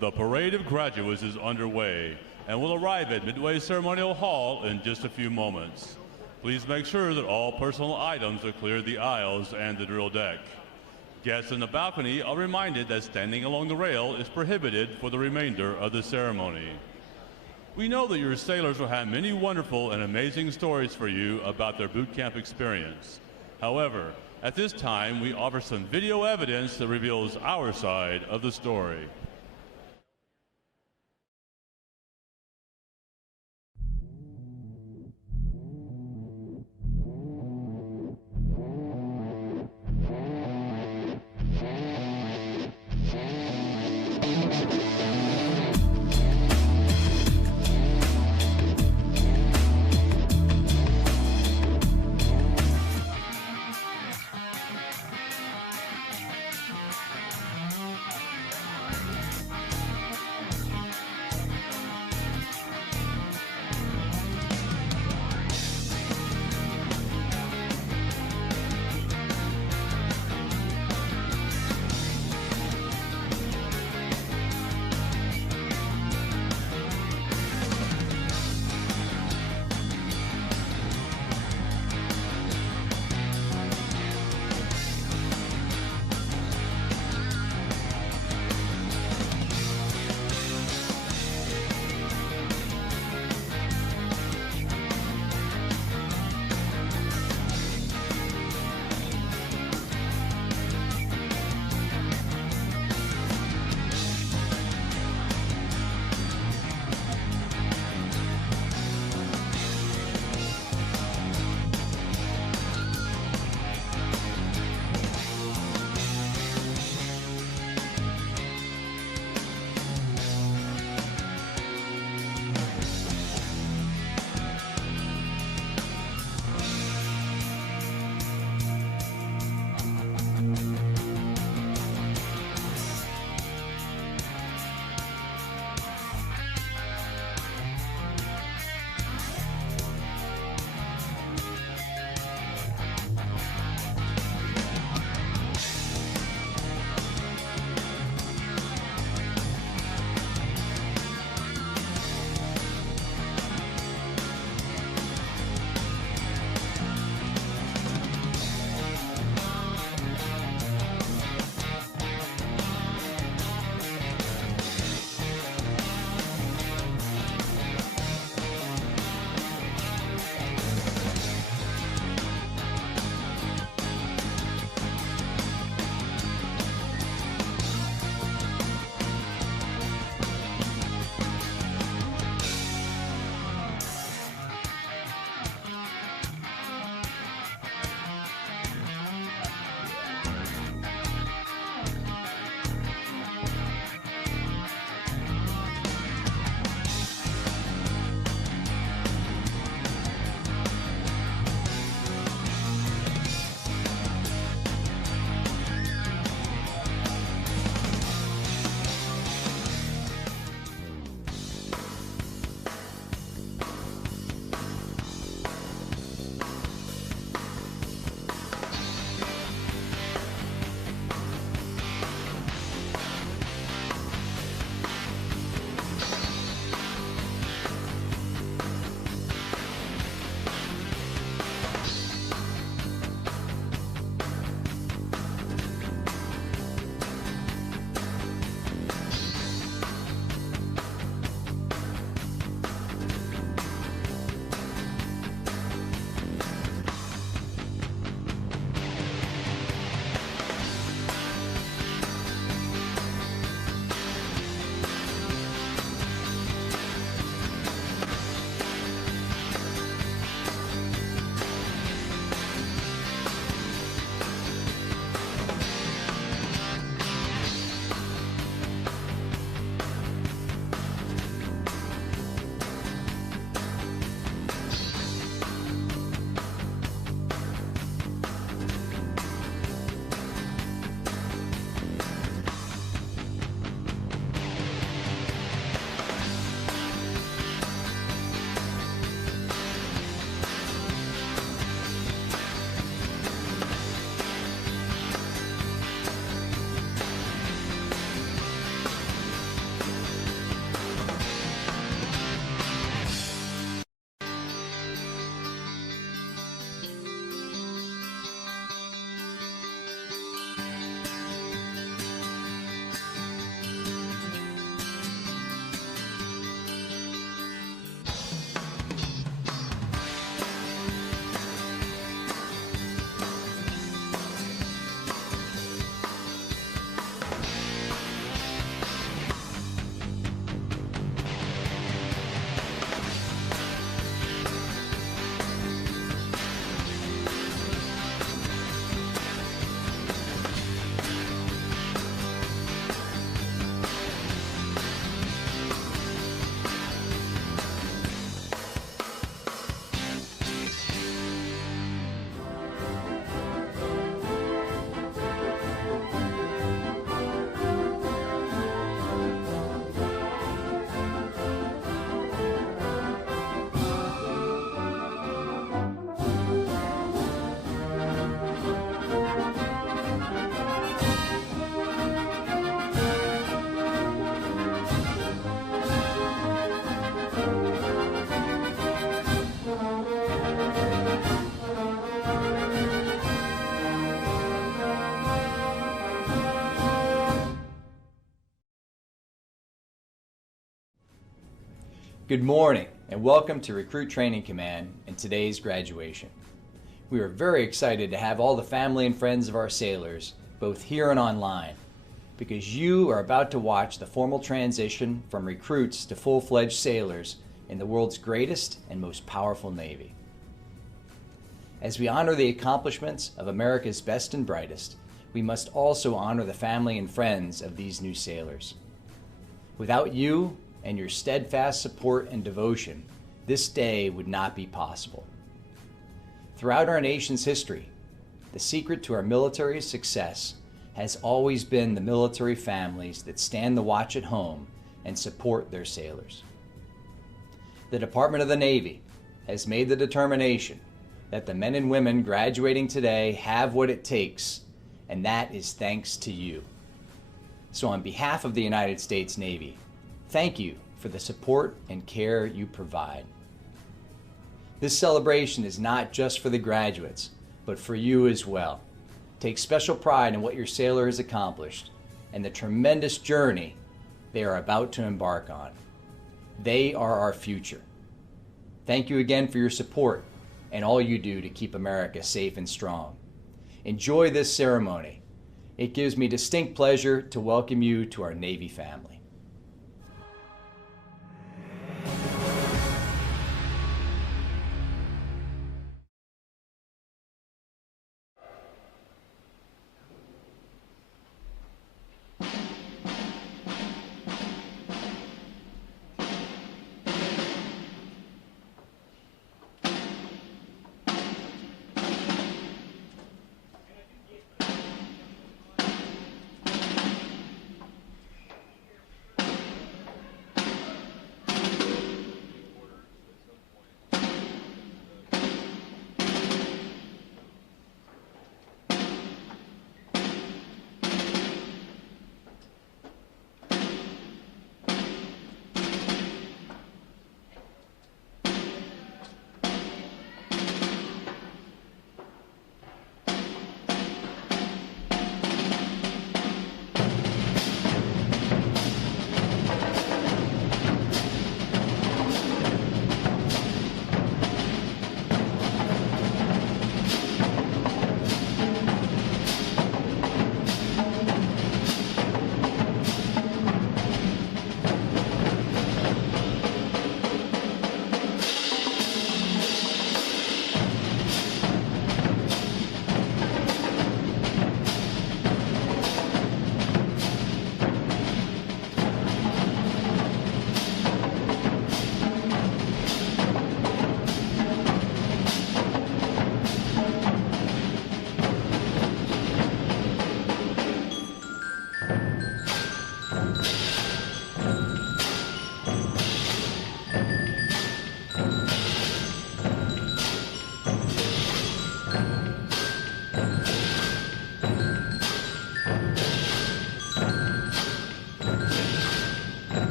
The parade of graduates is underway and will arrive at Midway Ceremonial Hall in just a few moments. Please make sure that all personal items are cleared the aisles and the drill deck. Guests in the balcony are reminded that standing along the rail is prohibited for the remainder of the ceremony. We know that your sailors will have many wonderful and amazing stories for you about their boot camp experience. However, at this time, we offer some video evidence that reveals our side of the story. Good morning and welcome to Recruit Training Command and today's graduation. We are very excited to have all the family and friends of our sailors, both here and online, because you are about to watch the formal transition from recruits to full-fledged sailors in the world's greatest and most powerful Navy. As we honor the accomplishments of America's best and brightest, we must also honor the family and friends of these new sailors. Without you and your steadfast support and devotion, this day would not be possible. Throughout our nation's history, the secret to our military's success has always been the military families that stand the watch at home and support their sailors. The Department of the Navy has made the determination that the men and women graduating today have what it takes, and that is thanks to you. So on behalf of the United States Navy, thank you for the support and care you provide. This celebration is not just for the graduates, but for you as well. Take special pride in what your sailor has accomplished and the tremendous journey they are about to embark on. They are our future. Thank you again for your support and all you do to keep America safe and strong. Enjoy this ceremony. It gives me distinct pleasure to welcome you to our Navy family.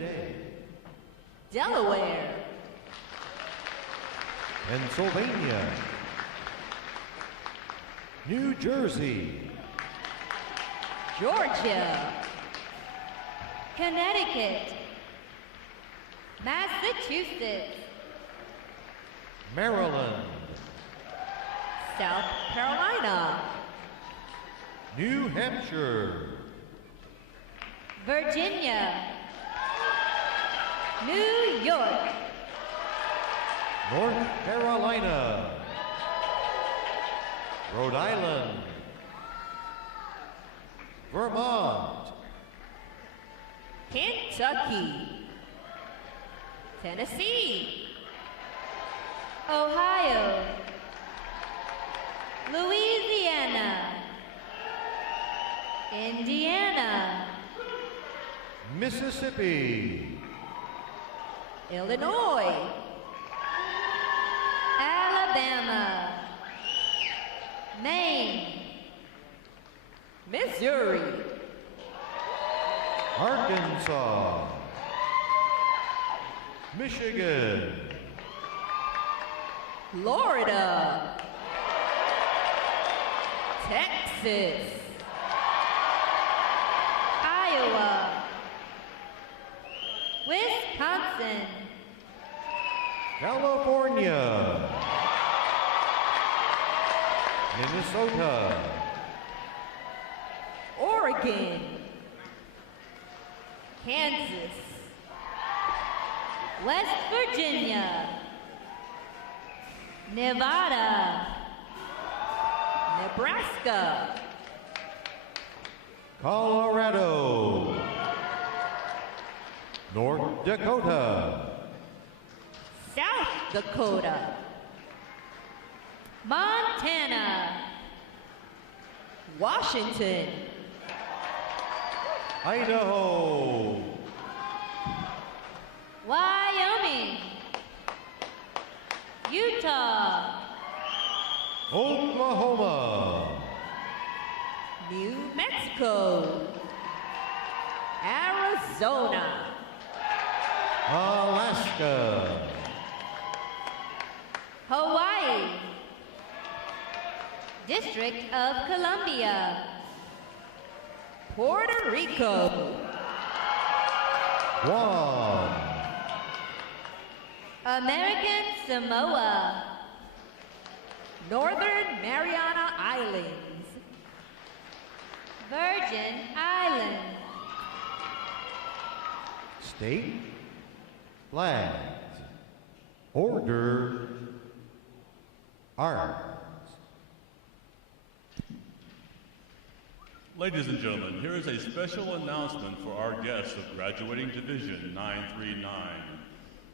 today? Delaware, Pennsylvania, New Jersey, Georgia, Connecticut, Massachusetts, Maryland, South Carolina, New Hampshire, Virginia, New York, North Carolina, Rhode Island, Vermont, Kentucky, Tennessee, Ohio, Louisiana, Indiana, Mississippi, Illinois, Alabama, Maine, Missouri, Arkansas, Michigan, Florida, Texas, Iowa, Wisconsin, California, Minnesota, Oregon, Kansas, West Virginia, Nevada, Nebraska, Colorado, North Dakota, South Dakota, Montana, Washington, Idaho, Wyoming, Utah, Oklahoma, New Mexico, Arizona, Alaska, Hawaii, District of Columbia, Puerto Rico, Guam, American Samoa, Northern Mariana Islands, Virgin Islands, state flags, order, arms. Ladies and gentlemen, here is a special announcement for our guests of graduating Division 939.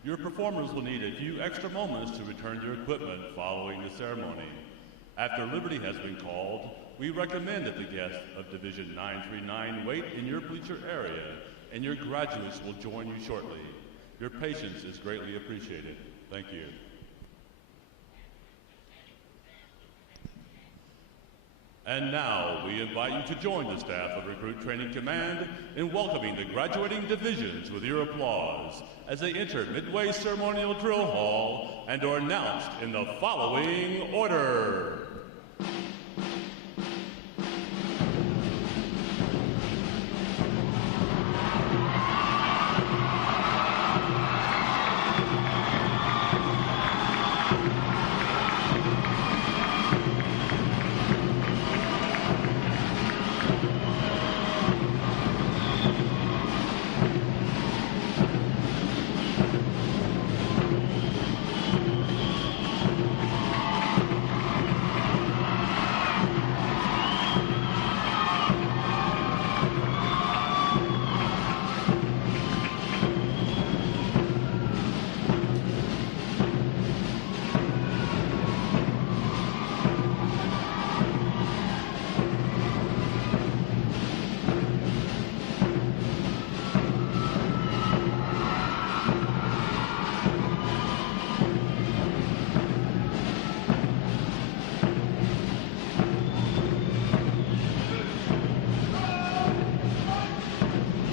Your performers will need a few extra moments to return your equipment following the ceremony. After Liberty has been called, we recommend that the guests of Division 939 wait in your bleacher area, and your graduates will join you shortly. Your patience is greatly appreciated. Thank you. And now, we invite you to join the staff of Recruit Training Command in welcoming the graduating divisions with your applause as they enter Midway Ceremonial Drill Hall and are announced in the following order.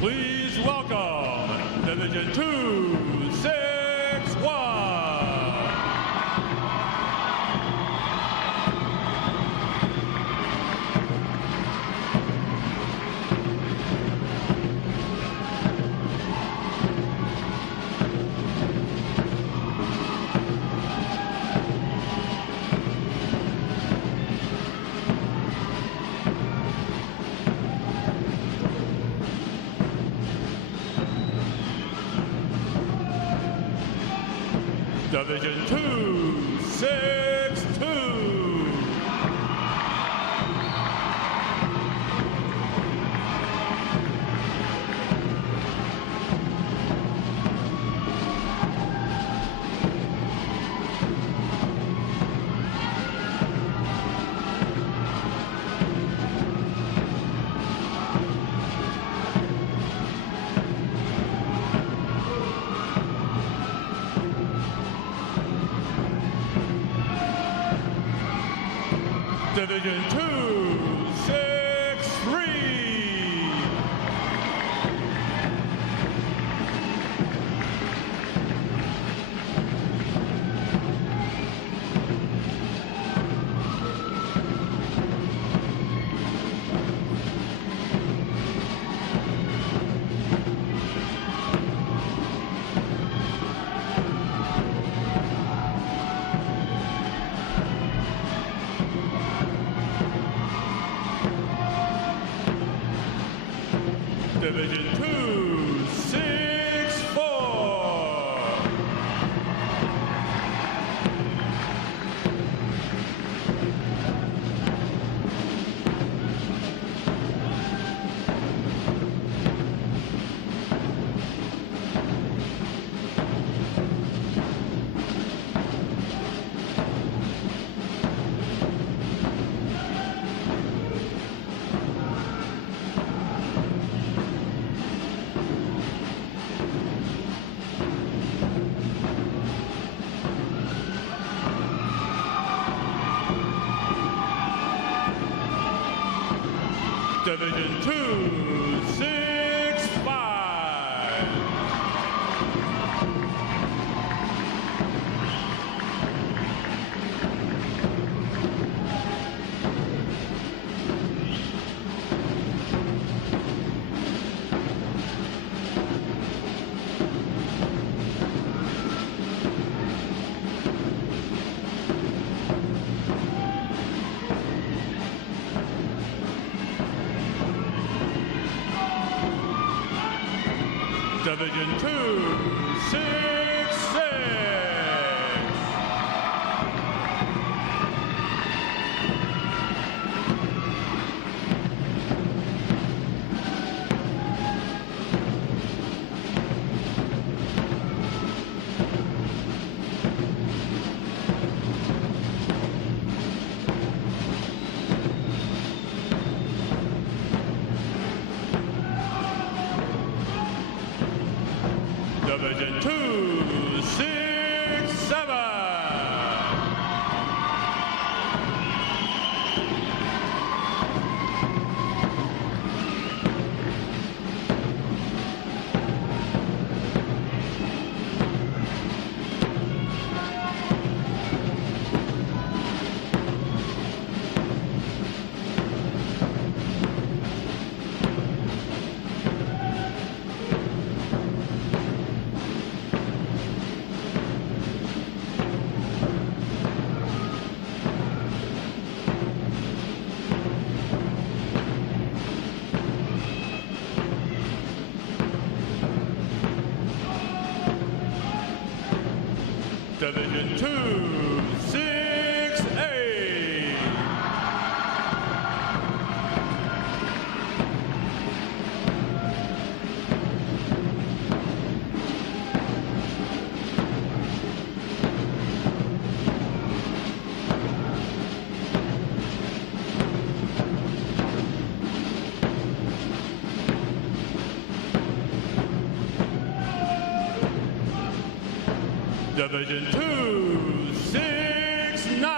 Please welcome the Division 261. Division 262. Division 263. Division 264. Division 265. Division 266. Division 267. Division 268. Division 269.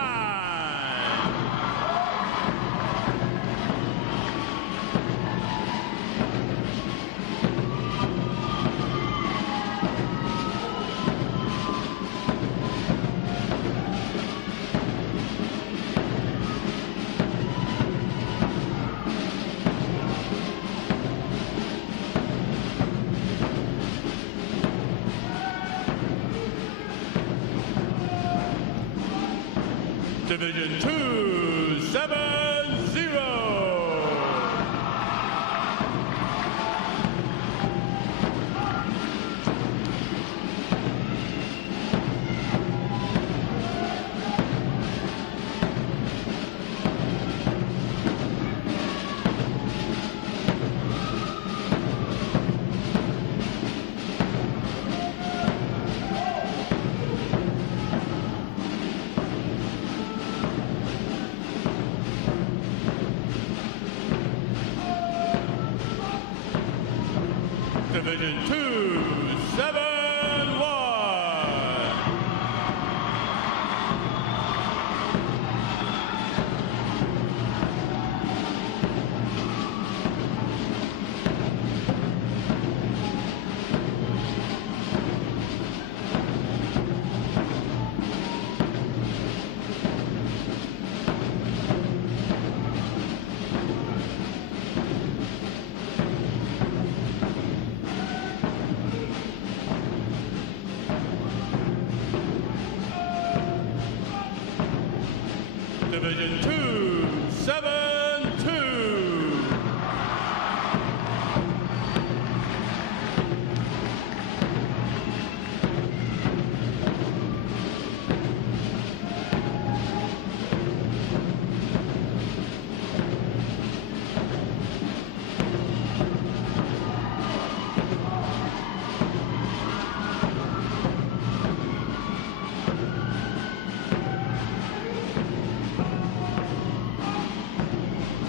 Division 270. Division 272. Division 272.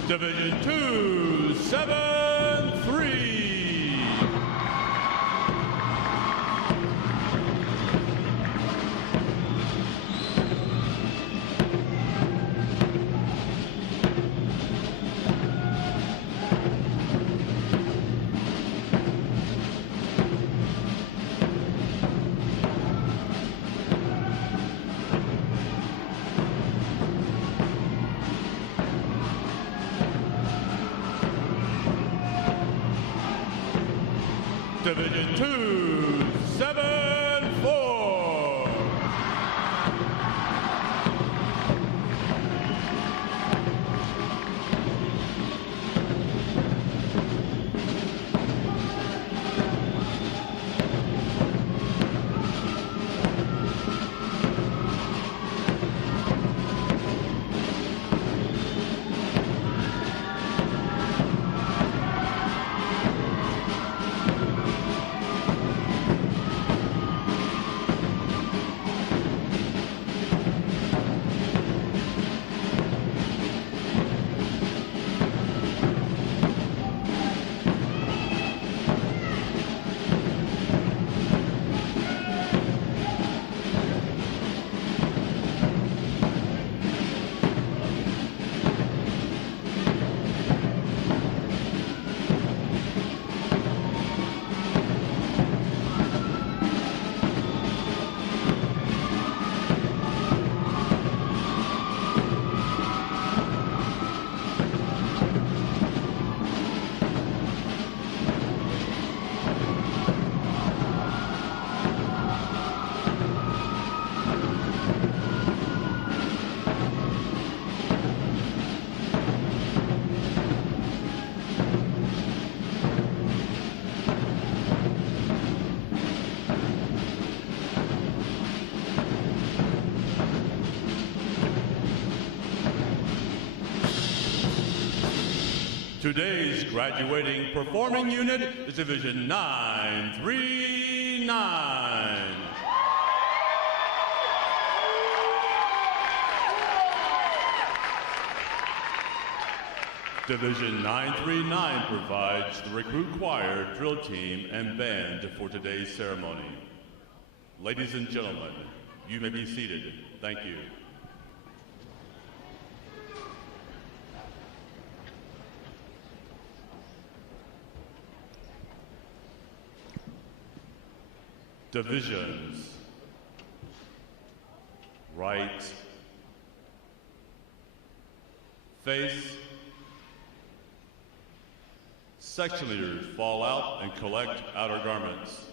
Division 273. Division 274. Today's graduating performing unit is Division 939. Division 939 provides the recruit choir, drill team, and band for today's ceremony. Ladies and gentlemen, you may be seated. Thank you. Divisions. Right. Face. Section leaders fall out and collect outer garments.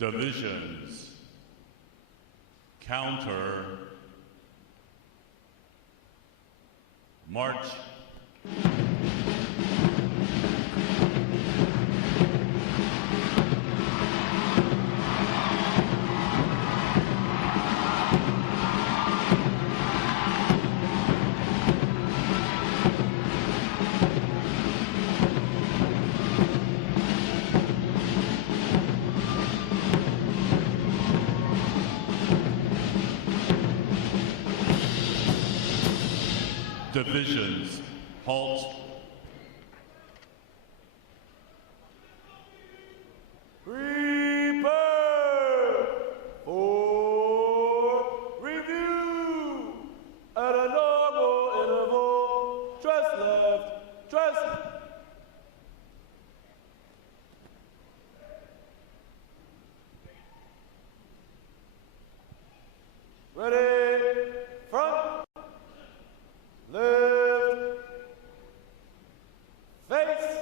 divisions, counter, march. Divisions, halt. Prepare for review. At a normal interval, dress left, dress. Ready, front, left, face,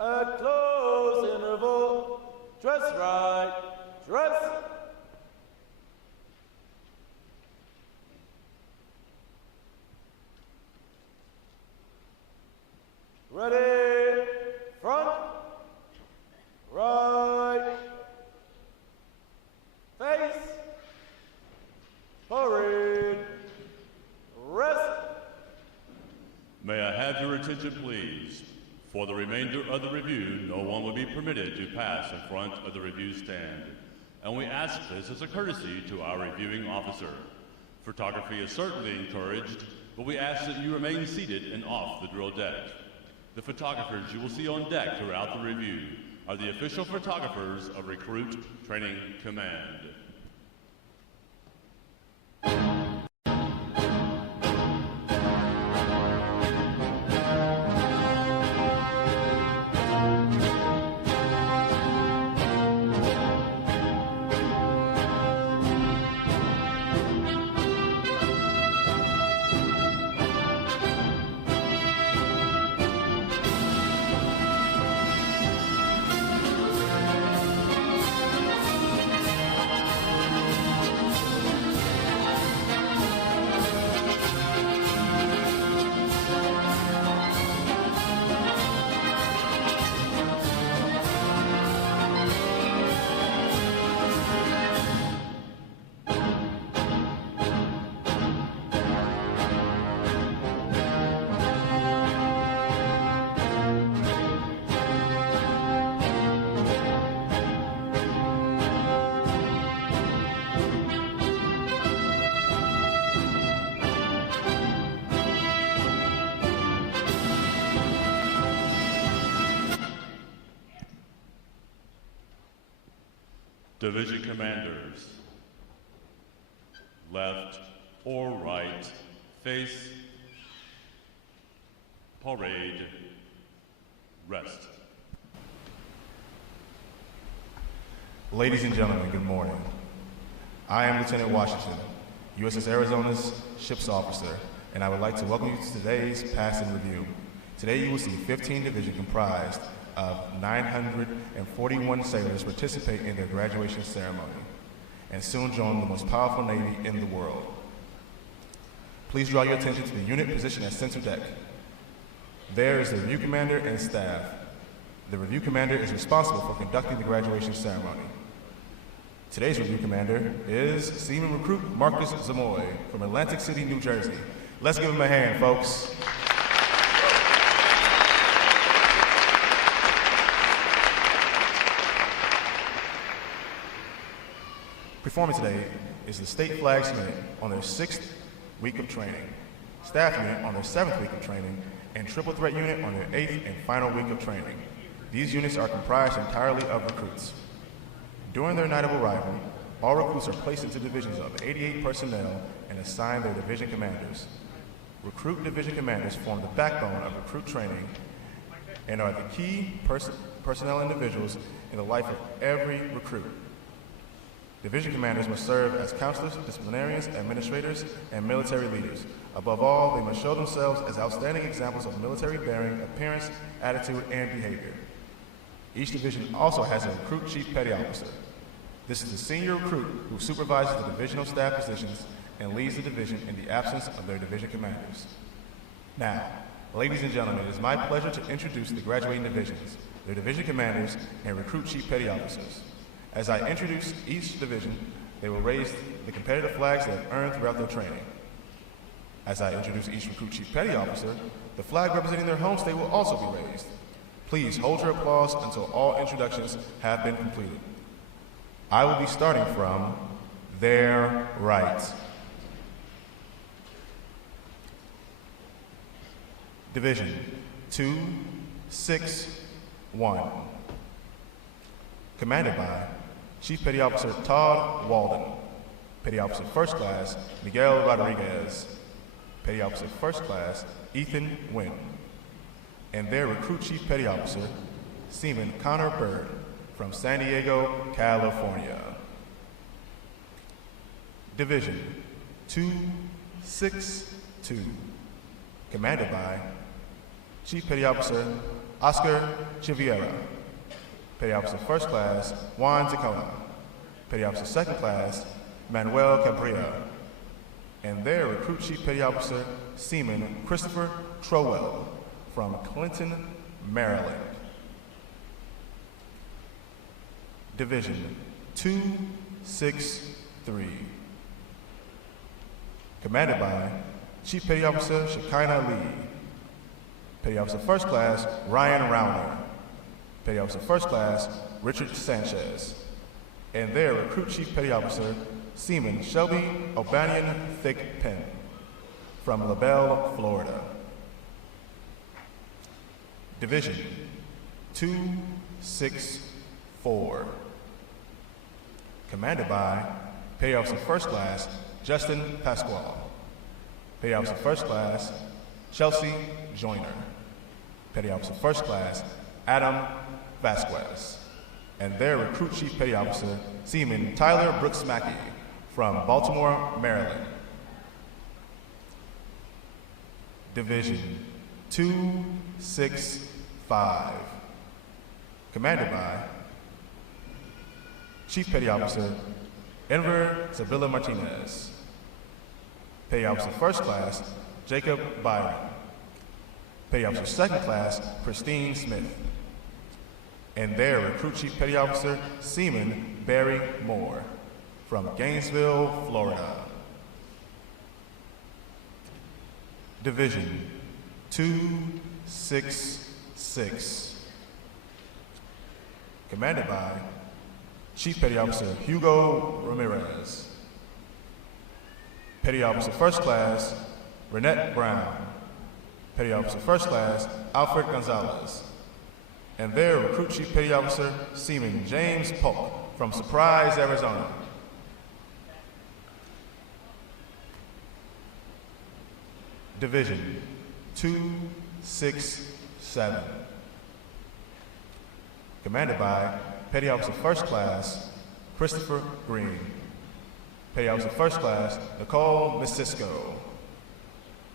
at close interval, dress right, dress. Ready, front, right, face, parade, rest. May I have your attention, please? For the remainder of the review, no one will be permitted to pass in front of the review stand. And we ask this as a courtesy to our reviewing officer. Photography is certainly encouraged, but we ask that you remain seated and off the drill deck. The photographers you will see on deck throughout the review are the official photographers of Recruit Training Command. Division commanders, left or right, face, parade, rest. Ladies and gentlemen, good morning. I am Lieutenant Washington, USS Arizona's ship's officer, and I would like to welcome you to today's passing review. Today you will see 15 divisions comprised of 941 sailors participate in their graduation ceremony and soon join the most powerful Navy in the world. Please draw your attention to the unit positioned at center deck. There is the review commander and staff. The review commander is responsible for conducting the graduation ceremony. Today's review commander is Seaman Recruit Marcus Zamoy from Atlantic City, New Jersey. Let's give him a hand, folks. Performing today is the State Flags Unit on their 6th week of training, Staff Unit on their 7th week of training, and Triple Threat Unit on their 8th and final week of training. These units are comprised entirely of recruits. During their night of arrival, all recruits are placed into divisions of 88 personnel and assigned their division commanders. Recruit division commanders form the backbone of recruit training and are the key personnel individuals in the life of every recruit. Division commanders must serve as counselors, disciplinarians, administrators, and military leaders. Above all, they must show themselves as outstanding examples of military bearing, appearance, attitude, and behavior. Each division also has a recruit chief petty officer. This is the senior recruit who supervises the divisional staff positions and leads the division in the absence of their division commanders. Now, ladies and gentlemen, it is my pleasure to introduce the graduating divisions, their division commanders, and recruit chief petty officers. As I introduce each division, they will raise the competitive flags they have earned throughout their training. As I introduce each recruit chief petty officer, the flag representing their home state will also be raised. Please hold your applause until all introductions have been completed. I will be starting from their right. Division 261. Commanded by Chief Petty Officer Todd Walden, Petty Officer First Class Miguel Rodriguez, Petty Officer First Class Ethan Wynn, and their Recruit Chief Petty Officer, Seaman Connor Bird from San Diego, California. Division 262, commanded by Chief Petty Officer Oscar Chiviera, Petty Officer First Class Juan Zacona, Petty Officer Second Class Manuel Cabrera, and their Recruit Chief Petty Officer Seaman Christopher Trowell from Clinton, Maryland. Division 263, commanded by Chief Petty Officer Shekinah Lee, Petty Officer First Class Ryan Rauner, Petty Officer First Class Richard Sanchez, and their Recruit Chief Petty Officer Seaman Shelby O'Banion Thick Penn from LaBelle, Florida. Division 264, commanded by Petty Officer First Class Justin Pasquale, Petty Officer First Class Chelsea Joyner, Petty Officer First Class Adam Vasquez, and their Recruit Chief Petty Officer Seaman Tyler Brooks Mackey from Baltimore, Maryland. Division 265, commanded by Chief Petty Officer Enver Zabilla Martinez, Petty Officer First Class Jacob Byron, Petty Officer Second Class Christine Smith, and their Recruit Chief Petty Officer Seaman Barry Moore from Gainesville, Florida. Division 266, commanded by Chief Petty Officer Hugo Ramirez, Petty Officer First Class Renette Brown, Petty Officer First Class Alfred Gonzalez, and their Recruit Chief Petty Officer Seaman James Polk from Surprise, Arizona. Division 267, commanded by Petty Officer First Class Christopher Green, Petty Officer First Class Nicole Missisco,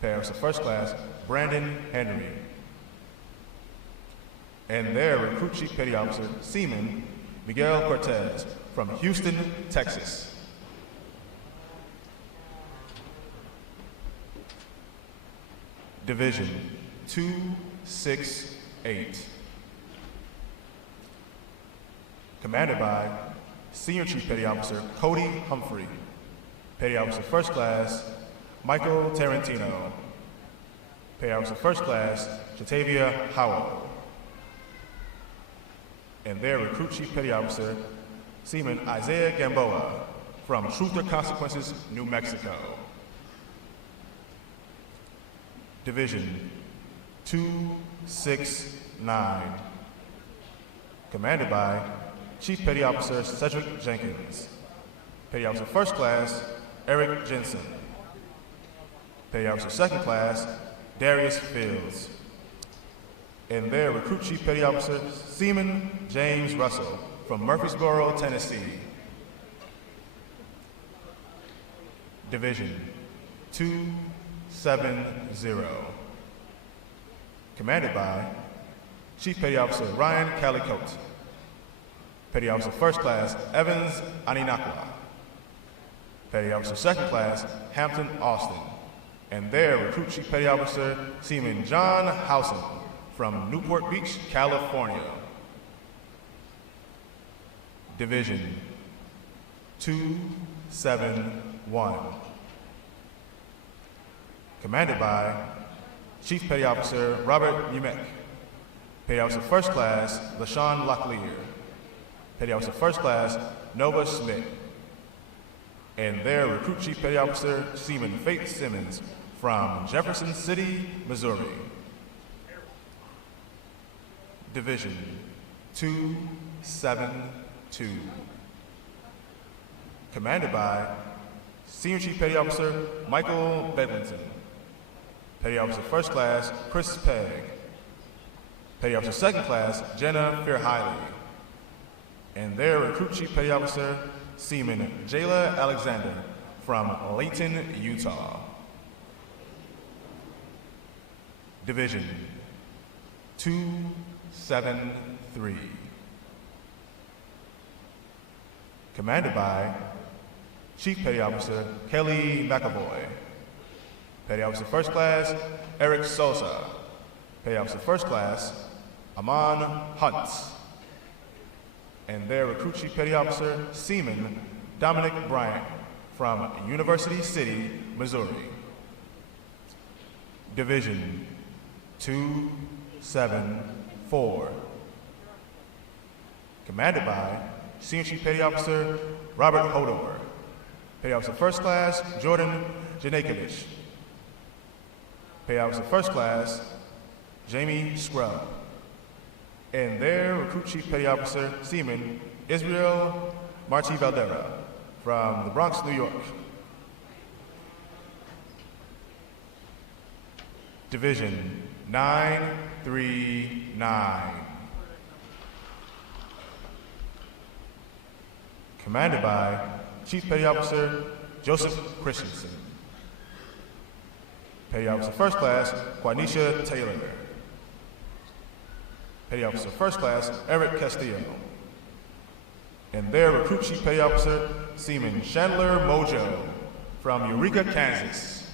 Petty Officer First Class Brandon Henry, and their Recruit Chief Petty Officer Seaman Miguel Cortez from Houston, Texas. Division 268, commanded by Senior Chief Petty Officer Cody Humphrey, Petty Officer First Class Michael Tarantino, Petty Officer First Class Chatavia Howell, and their Recruit Chief Petty Officer Seaman Isaiah Gamboa from Truth or Consequences, New Mexico. Division 269, commanded by Chief Petty Officer Cedric Jenkins, Petty Officer First Class Eric Jensen, Petty Officer Second Class Darius Fields, and their Recruit Chief Petty Officer Seaman James Russell from Murfreesboro, Tennessee. Division 270, commanded by Chief Petty Officer Ryan Calicote, Petty Officer First Class Evans Aninakwa. Petty Officer Second Class Hampton Austin. And their Recruit Chief Petty Officer Seaman John Housen from Newport Beach, California. Division 271. Commanded by Chief Petty Officer Robert Umek. Petty Officer First Class LaShawn Locklear. Petty Officer First Class Nova Smith. And their Recruit Chief Petty Officer Seaman Faith Simmons from Jefferson City, Missouri. Division 272. Commanded by Senior Chief Petty Officer Michael Bedlington. Petty Officer First Class Chris Pegg. Petty Officer Second Class Jenna Fairhiley. And their Recruit Chief Petty Officer Seaman Jayla Alexander from Layton, Utah. Division 273. Commanded by Chief Petty Officer Kelly McAvoy. Petty Officer First Class Eric Sosa. Petty Officer First Class Amon Hunt. And their Recruit Chief Petty Officer Seaman Dominic Bryant from University City, Missouri. Division 274. Commanded by Senior Chief Petty Officer Robert Hodor. Petty Officer First Class Jordan Janakovich. Petty Officer First Class Jamie Scrub. And their Recruit Chief Petty Officer Seaman Israel Marti Valdera from the Bronx, New York. Division 939. Commanded by Chief Petty Officer Joseph Christensen. Petty Officer First Class Quanisha Taylor. Petty Officer First Class Eric Castillo. And their Recruit Chief Petty Officer Seaman Chandler Mojo from Eureka, Kansas.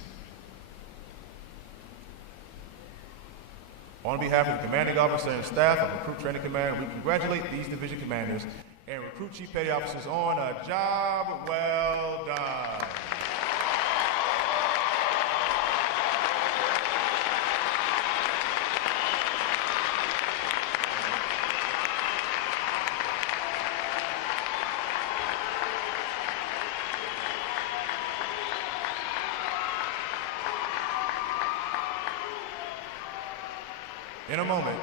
On behalf of the commanding officer and staff of Recruit Training Command, we congratulate these division commanders and Recruit Chief Petty Officers on a job well done. In a moment,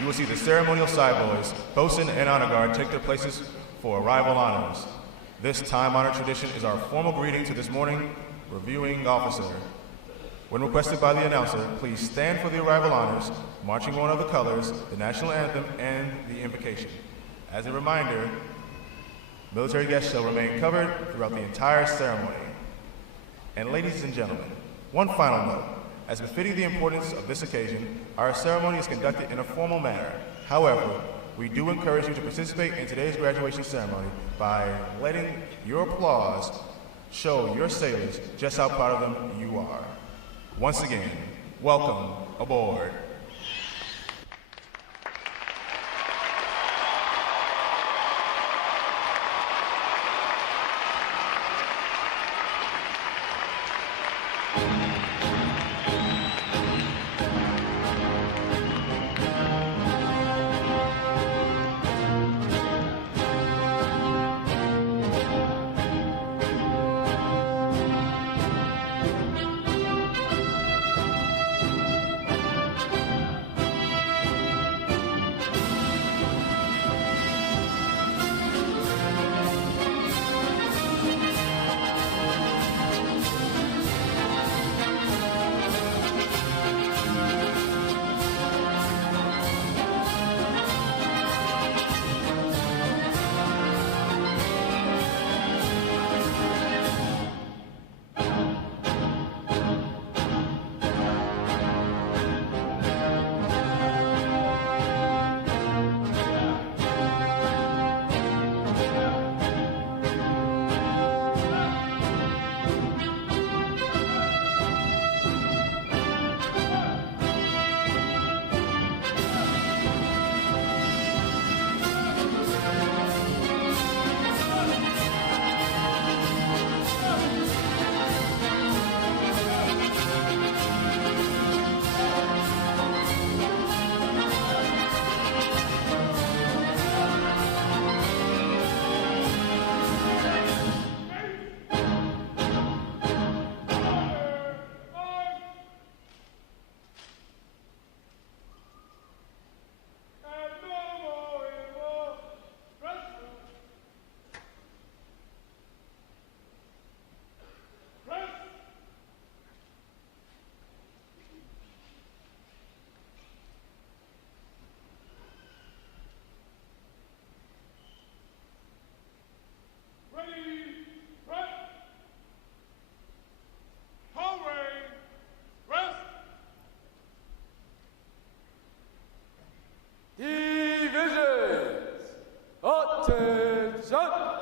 you will see the ceremonial side boys, bosun and honor guard, take their places for arrival honors. This time-honored tradition is our formal greeting to this morning reviewing officer. When requested by the announcer, please stand for the arrival honors, marching on of the colors, the national anthem, and the invocation. As a reminder, military guests shall remain covered throughout the entire ceremony. And ladies and gentlemen, one final note. As befitting the importance of this occasion, our ceremony is conducted in a formal manner. However, we do encourage you to participate in today's graduation ceremony by letting your applause show your sailors just how proud of them you are. Once again, welcome aboard. Attention!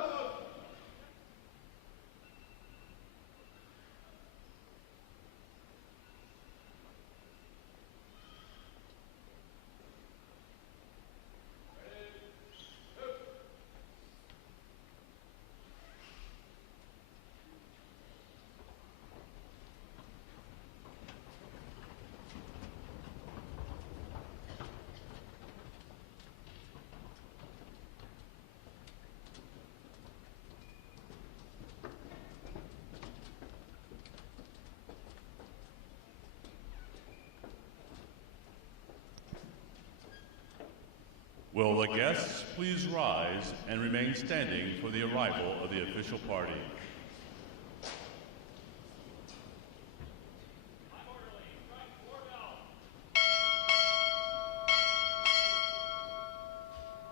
Will the guests please rise and remain standing for the arrival of the official party?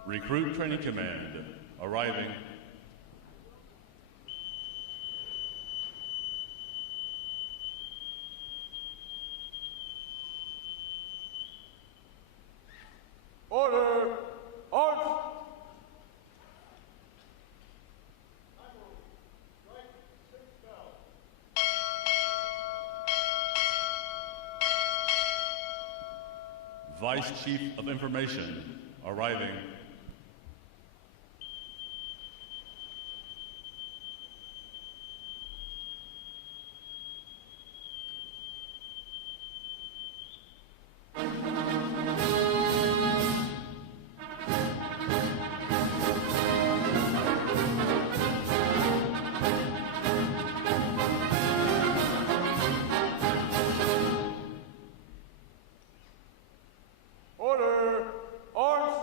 Recruit Training Command arriving. Order! Arms! Vice Chief of Information arriving. Order! Arms!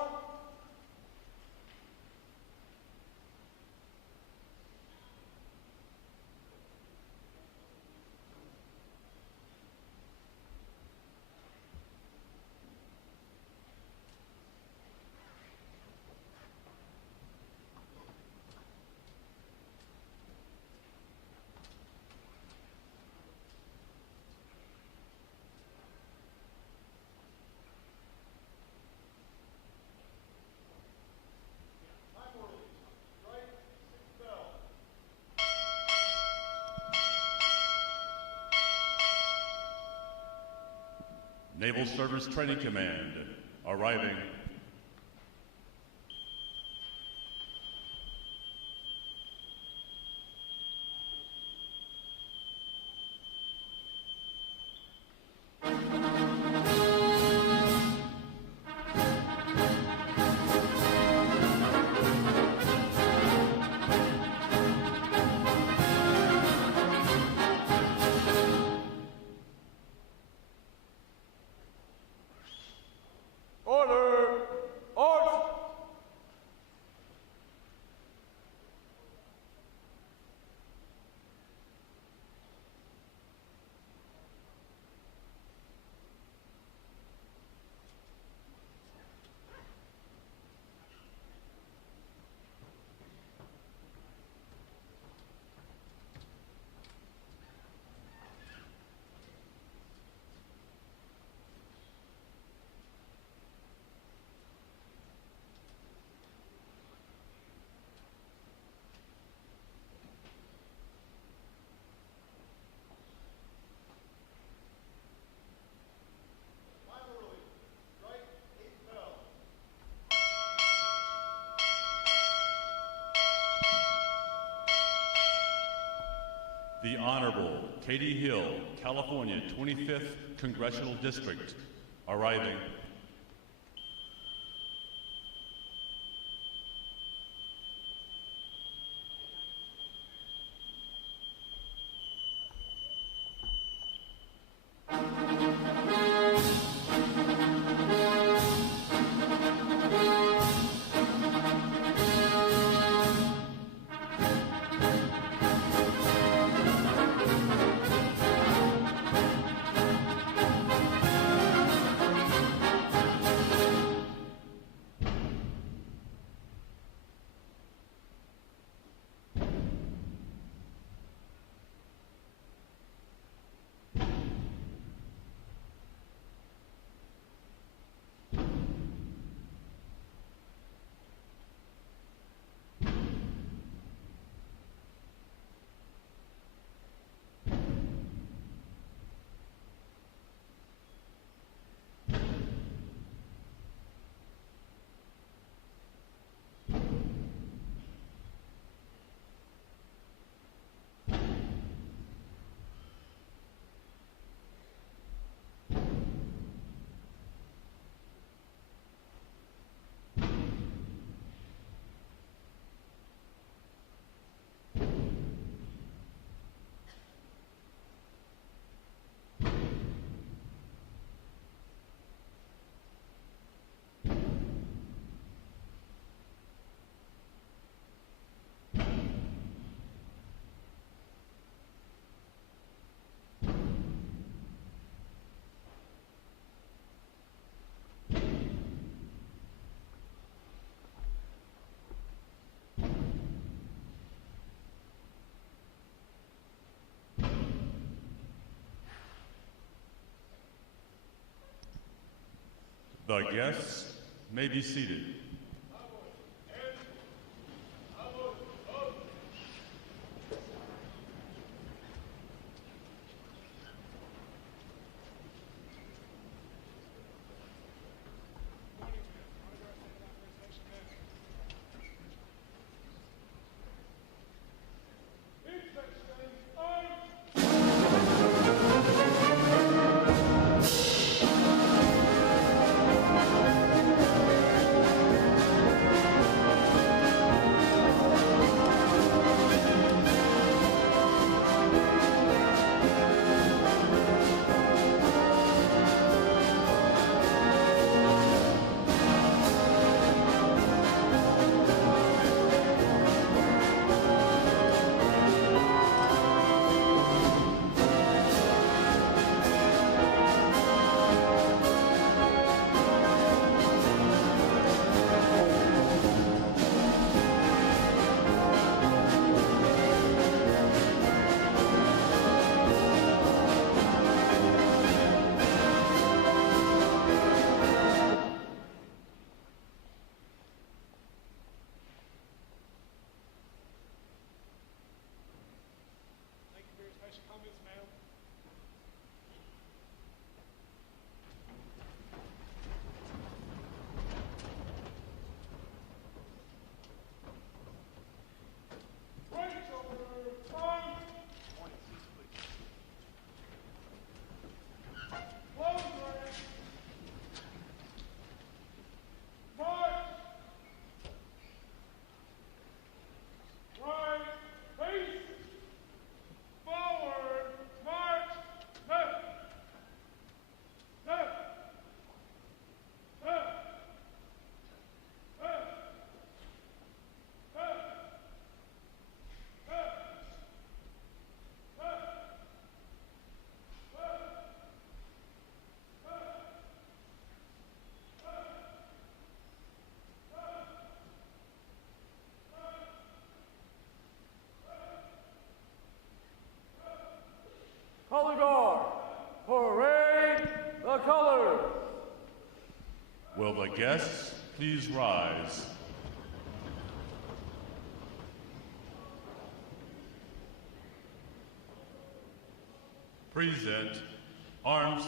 Naval Service Training Command arriving. Order! Arms! The Honorable Katie Hill, California 25th Congressional District, arriving. The guests may be seated. Color guard, parade the colors. Will the guests please rise? Present arms.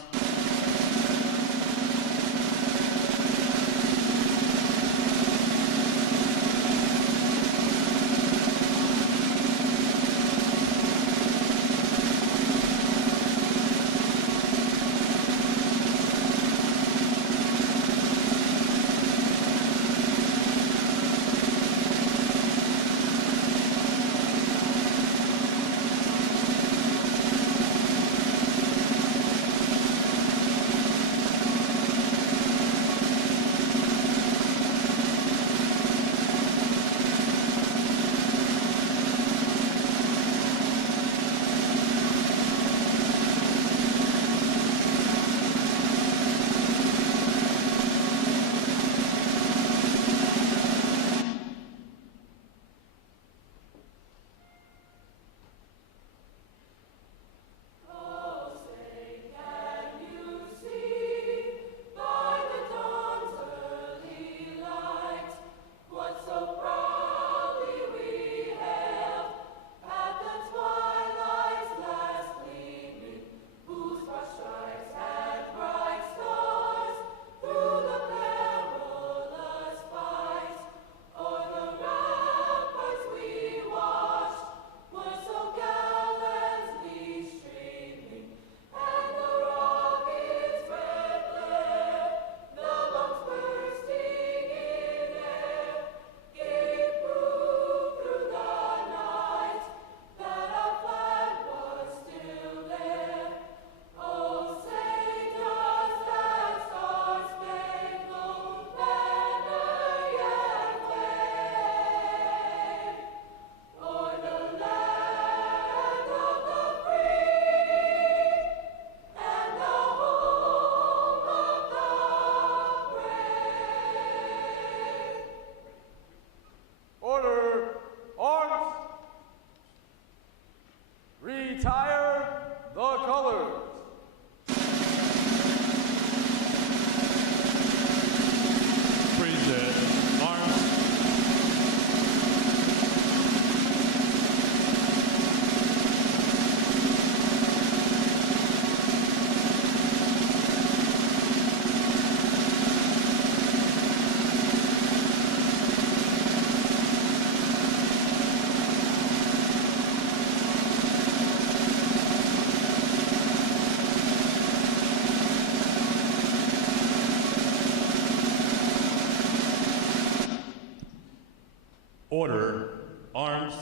Order, arms.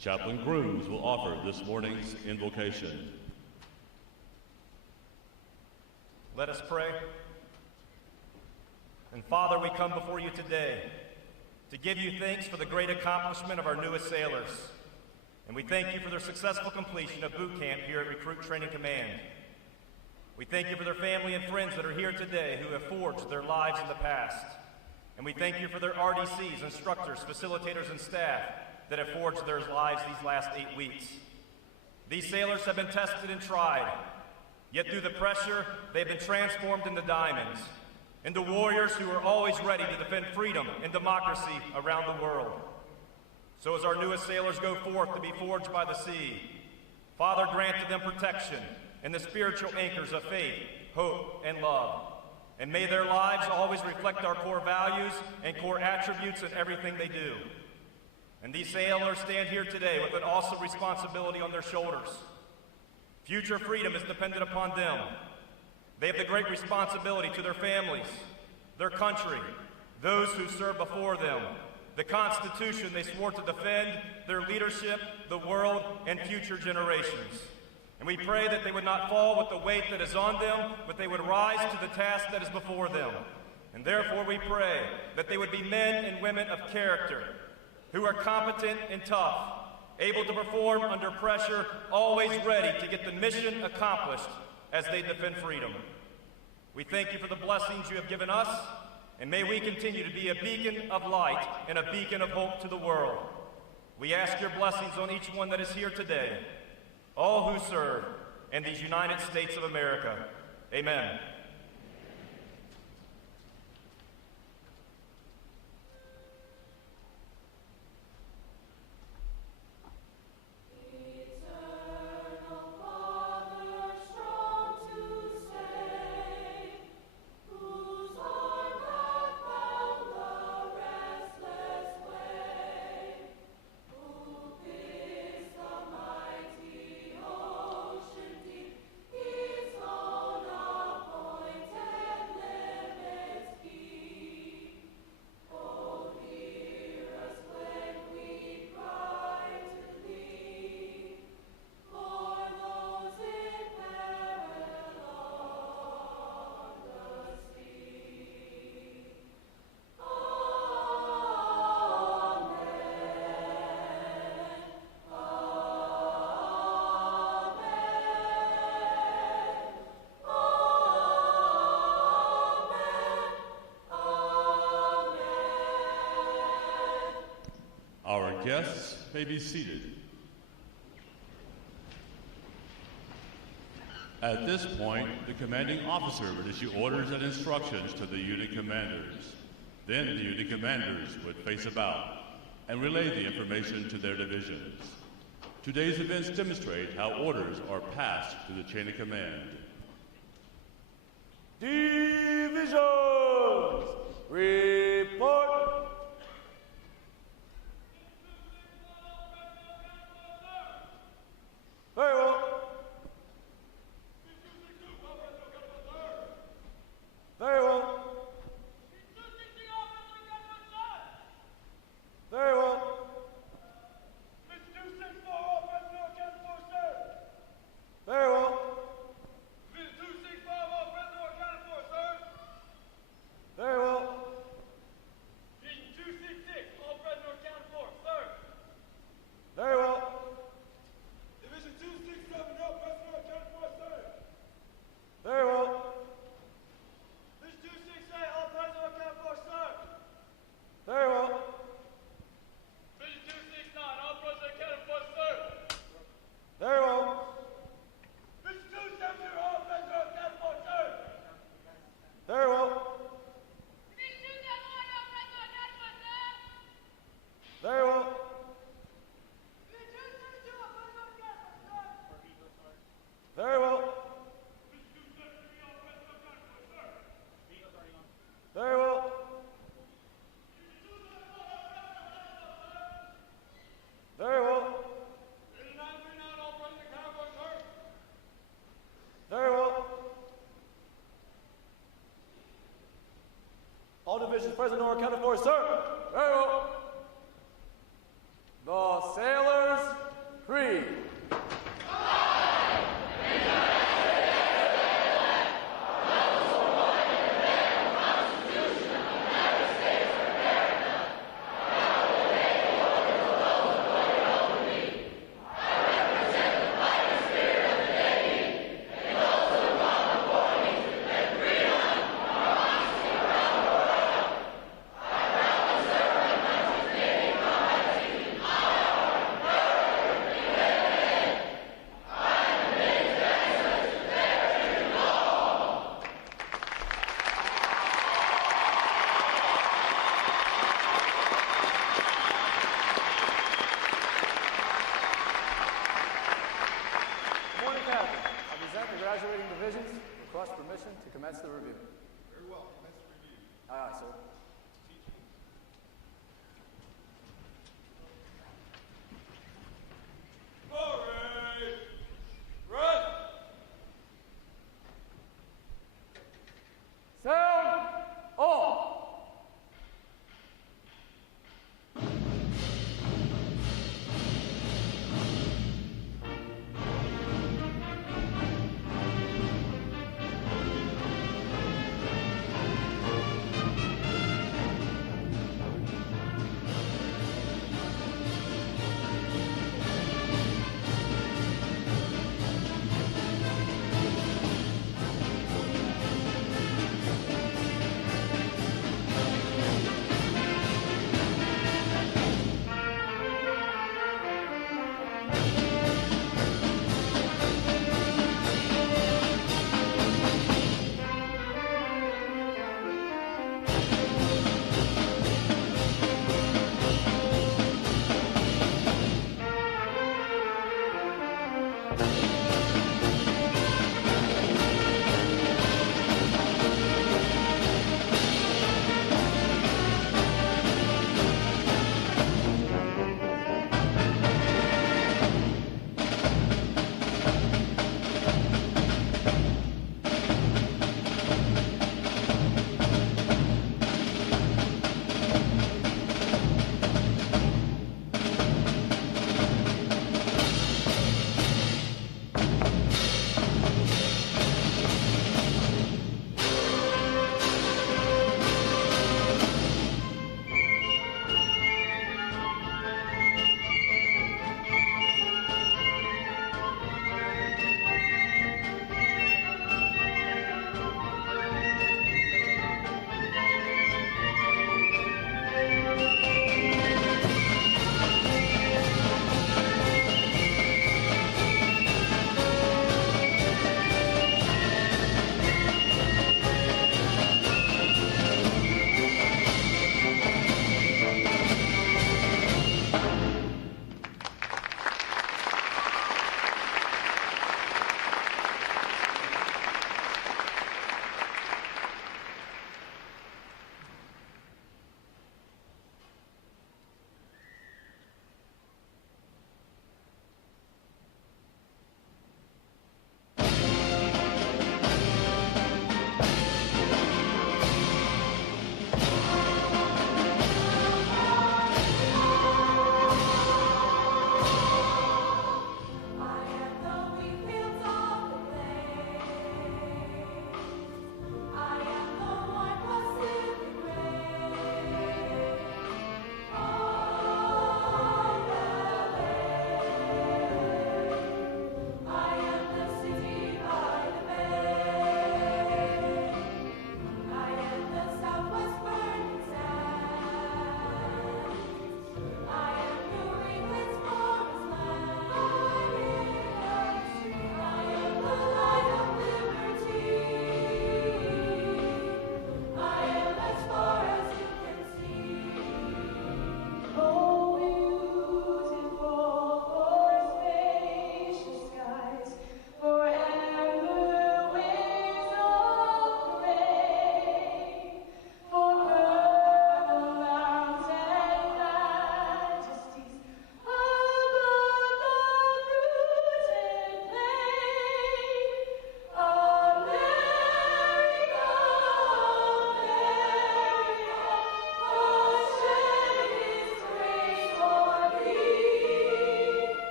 Chaplain Grooms will offer this morning's invocation. Let us pray. And Father, we come before you today to give you thanks for the great accomplishment of our newest sailors. And we thank you for their successful completion of boot camp here at Recruit Training Command. We thank you for their family and friends that are here today who have forged their lives in the past. And we thank you for their RDCs, instructors, facilitators, and staff that have forged their lives these last 8 weeks. These sailors have been tested and tried, yet through the pressure, they've been transformed into diamonds, into warriors who are always ready to defend freedom and democracy around the world. So as our newest sailors go forth to be forged by the sea, Father, grant to them protection and the spiritual anchors of faith, hope, and love. And may their lives always reflect our core values and core attributes in everything they do. And these sailors stand here today with an awesome responsibility on their shoulders. Future freedom is dependent upon them. They have the great responsibility to their families, their country, those who serve before them, the Constitution they swore to defend, their leadership, the world, and future generations. And we pray that they would not fall with the weight that is on them, but they would rise to the task that is before them. And therefore we pray that they would be men and women of character, who are competent and tough, able to perform under pressure, always ready to get the mission accomplished as they defend freedom. We thank you for the blessings you have given us, and may we continue to be a beacon of light and a beacon of hope to the world. We ask your blessings on each one that is here today, all who serve in these United States of America. Amen. Our guests may be seated. At this point, the commanding officer would issue orders and instructions to the unit commanders. Then the unit commanders would face about and relay the information to their divisions. Today's events demonstrate how orders are passed to the chain of command. Divisions, report. Very well. Very well. Very well. Very well. Very well. positions present or accounted for, sir. Very well. The Sailors' Creed.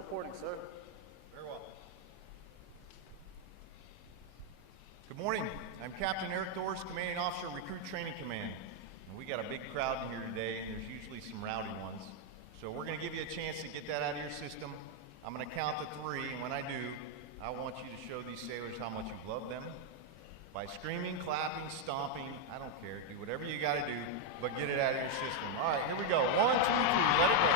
reporting, sir. Very well. Good morning. I'm Captain Eric Thors, Commanding Officer, Recruit Training Command. And we got a big crowd in here today, and there's usually some rowdy ones. So we're going to give you a chance to get that out of your system. I'm going to count to 3, and when I do, I want you to show these sailors how much you love them by screaming, clapping, stomping. I don't care. Do whatever you got to do, but get it out of your system. All right, here we go. 1, 2, 3. Let it go.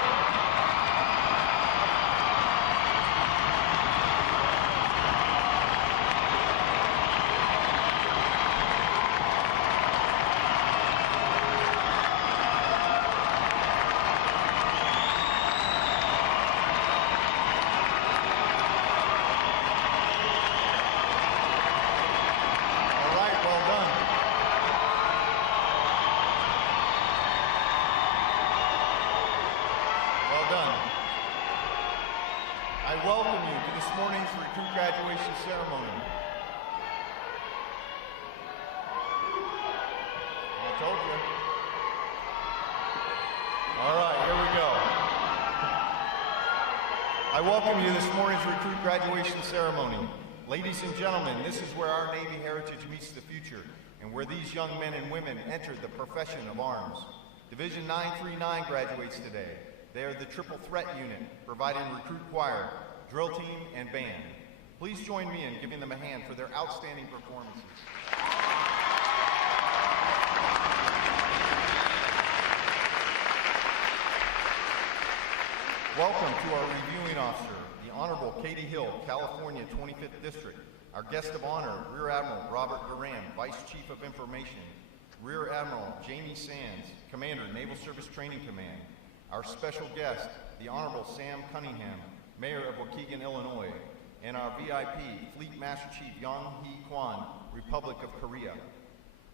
Graduation ceremony. Ladies and gentlemen, this is where our Navy heritage meets the future and where these young men and women enter the profession of arms. Division 939 graduates today. They are the Triple Threat Unit, providing recruit choir, drill team, and band. Please join me in giving them a hand for their outstanding performances. Welcome to our reviewing officer, the Honorable Katie Hill, California 25th District. Our guest of honor, Rear Admiral Robert Duran, Vice Chief of Information. Rear Admiral Jamie Sands, Commander, Naval Service Training Command. Our special guest, the Honorable Sam Cunningham, Mayor of Waukegan, Illinois. And our VIP, Fleet Master Chief Young Hee Kwan, Republic of Korea.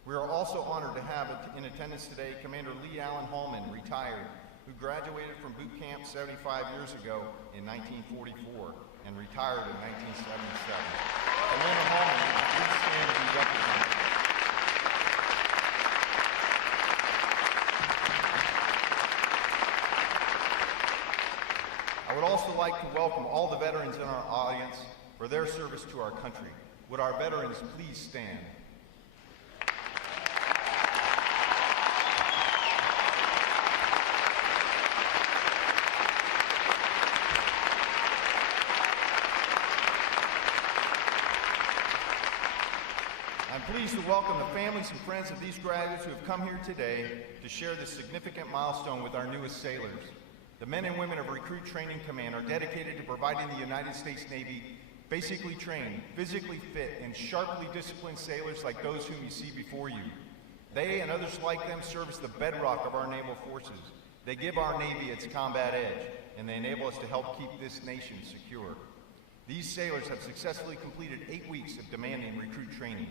We are also honored to have in attendance today Commander Lee Allen Hallman, retired, who graduated from boot camp 75 years ago in 1944 and retired in 1977. Commander Hallman, please stand to be recognized. I would also like to welcome all the veterans in our audience for their service to our country. Would our veterans please stand? I'm pleased to welcome the families and friends of these graduates who have come here today to share this significant milestone with our newest sailors. The men and women of Recruit Training Command are dedicated to providing the United States Navy basically trained, physically fit, and sharply disciplined sailors like those whom you see before you. They and others like them serve as the bedrock of our naval forces. They give our Navy its combat edge, and they enable us to help keep this nation secure. These sailors have successfully completed 8 weeks of demanding recruit training.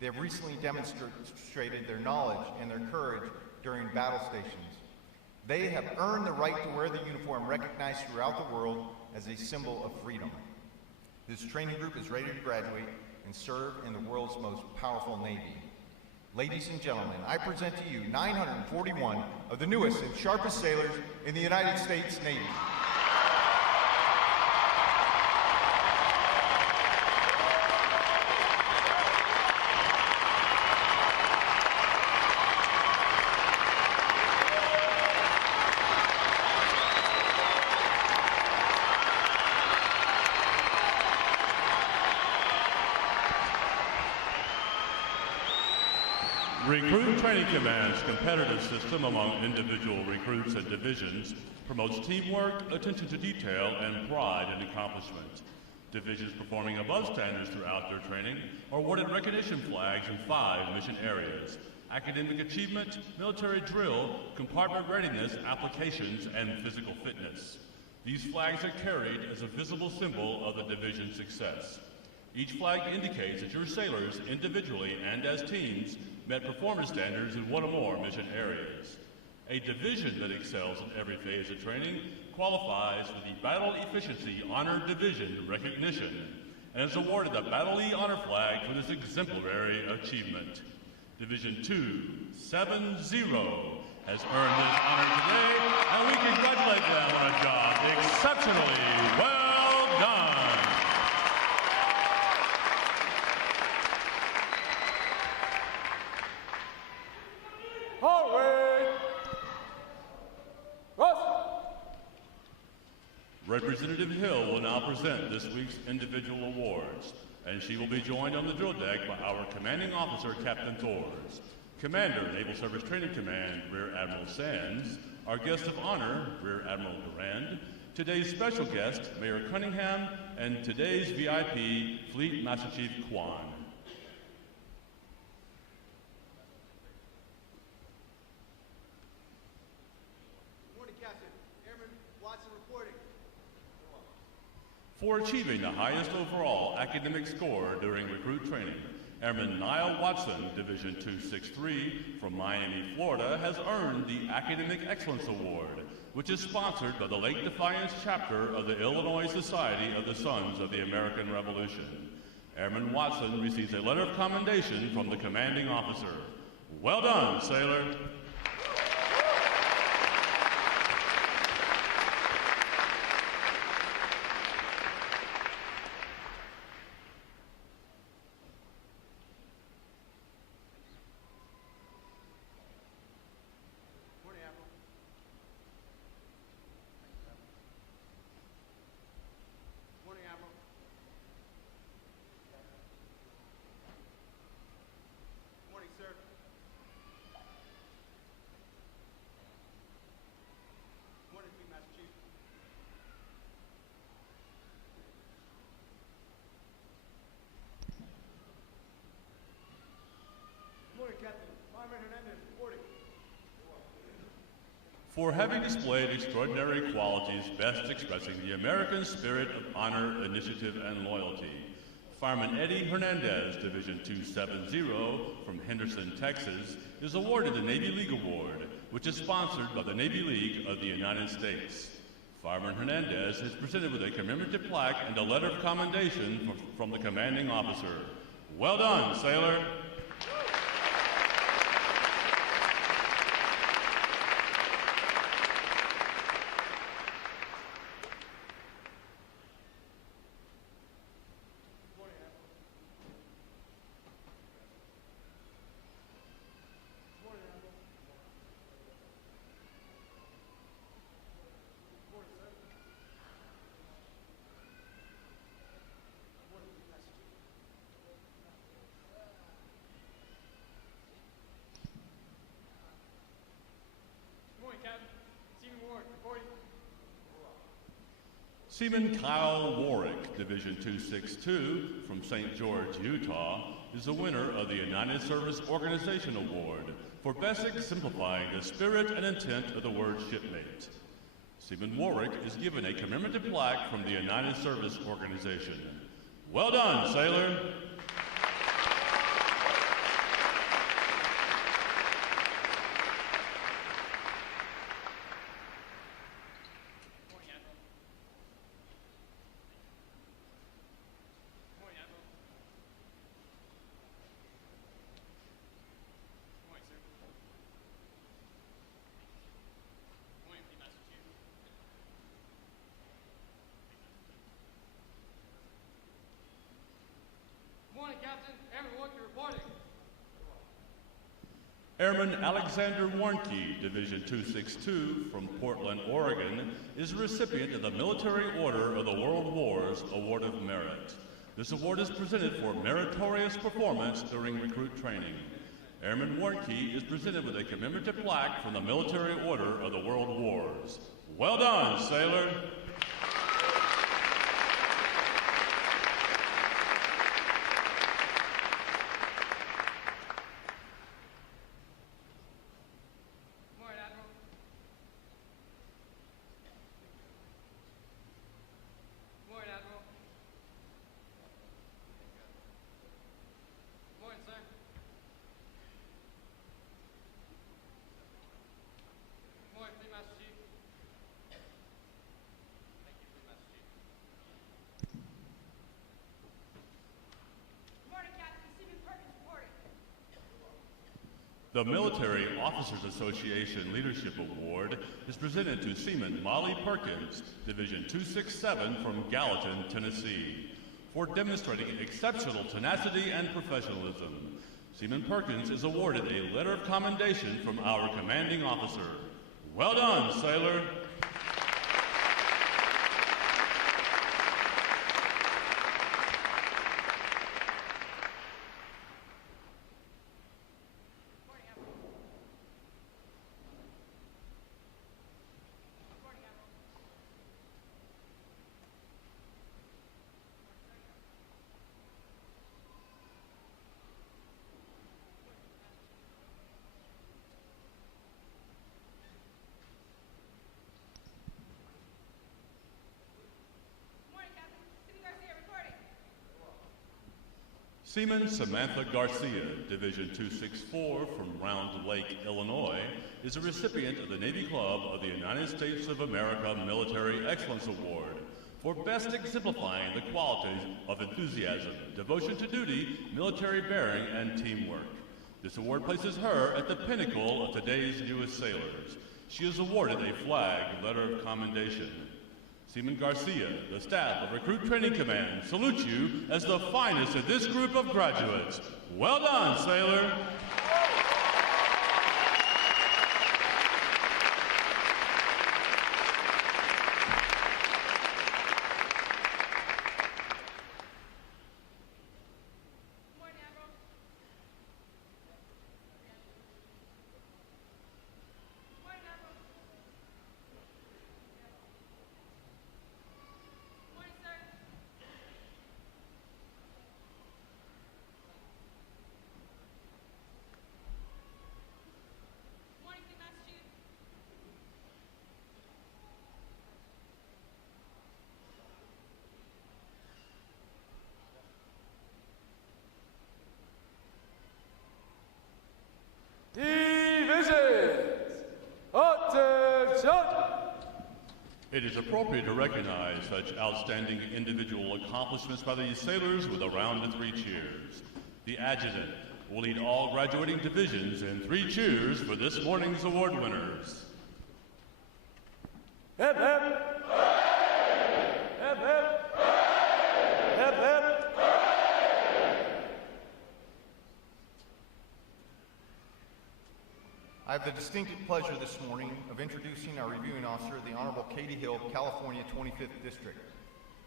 They have recently demonstrated their knowledge and their courage during battle stations. They have earned the right to wear the uniform recognized throughout the world as a symbol of freedom. This training group is ready to graduate and serve in the world's most powerful Navy. Ladies and gentlemen, I present to you 941 of the newest and sharpest sailors in the United States Navy. Recruit Training Command's competitive system among individual recruits and divisions promotes teamwork, attention to detail, and pride in accomplishment. Divisions performing above standards throughout their training are awarded recognition flags in 5 mission areas: academic achievement, military drill, compartment readiness, applications, and physical fitness. These flags are carried as a visible symbol of the division's success. Each flag indicates that your sailors, individually and as teams, met performance standards in one or more mission areas. A division that excels in every phase of training qualifies for the Battle Efficiency Honor Division recognition and is awarded the Battle E Honor Flag for this exemplary achievement. Division 270 has earned this honor today, and we congratulate them on a job exceptionally well Representative Hill will now present this week's individual awards, and she will be joined on the drill deck by our commanding officer, Captain Thors, Commander, Naval Service Training Command, Rear Admiral Sands, our guest of honor, Rear Admiral Durand, today's special guest, Mayor Cunningham, and today's VIP, Fleet Master Chief Kwan. For achieving the highest overall academic score during recruit training, Airman Niall Watson, Division 263 from Miami, Florida, has earned the Academic Excellence Award, which is sponsored by the Lake Defiance chapter of the Illinois Society of the Sons of the American Revolution. Airman Watson receives a letter of commendation from the commanding officer. Well done, sailor. For having displayed extraordinary qualities best expressing the American spirit of honor, initiative, and loyalty, Fireman Eddie Hernandez, Division 270 from Henderson, Texas, is awarded the Navy League Award, which is sponsored by the Navy League of the United States. Fireman Hernandez is presented with a commemorative plaque and a letter of commendation from the commanding officer. Well done, sailor. Seaman Kyle Warwick, Division 262 from St. George, Utah, is the winner of the United Service Organization Award for best exemplifying the spirit and intent of the word shipmate. Seaman Warwick is given a commemorative plaque from the United Service Organization. Well done, sailor. Airman Alexander Warnke, Division 262 from Portland, Oregon, is the recipient of the Military Order of the World Wars Award of Merit. This award is presented for meritorious performance during recruit training. Airman Warnke is presented with a commemorative plaque from the Military Order of the World Wars. Well done, sailor. The Military Officers Association Leadership Award is presented to Seaman Molly Perkins, Division 267 from Gallatin, Tennessee, for demonstrating exceptional tenacity and professionalism. Seaman Perkins is awarded a letter of commendation from our commanding officer. Well done, sailor. Seaman Samantha Garcia, Division 264 from Round Lake, Illinois, is a recipient of the Navy Club of the United States of America Military Excellence Award for best exemplifying the qualities of enthusiasm, devotion to duty, military bearing, and teamwork. This award places her at the pinnacle of today's newest sailors. She is awarded a flag letter of commendation. Seaman Garcia, the staff of Recruit Training Command, salutes you as the finest of this group of graduates. Well done, sailor. It is appropriate to recognize such outstanding individual accomplishments by these sailors with a round of 3 cheers. The adjutant will lead all graduating divisions in 3 cheers for this morning's award winners. Hip, hip. Hip, hip. Hip, hip. I have the distinct pleasure this morning of introducing our reviewing officer, the Honorable Katie Hill, California 25th District.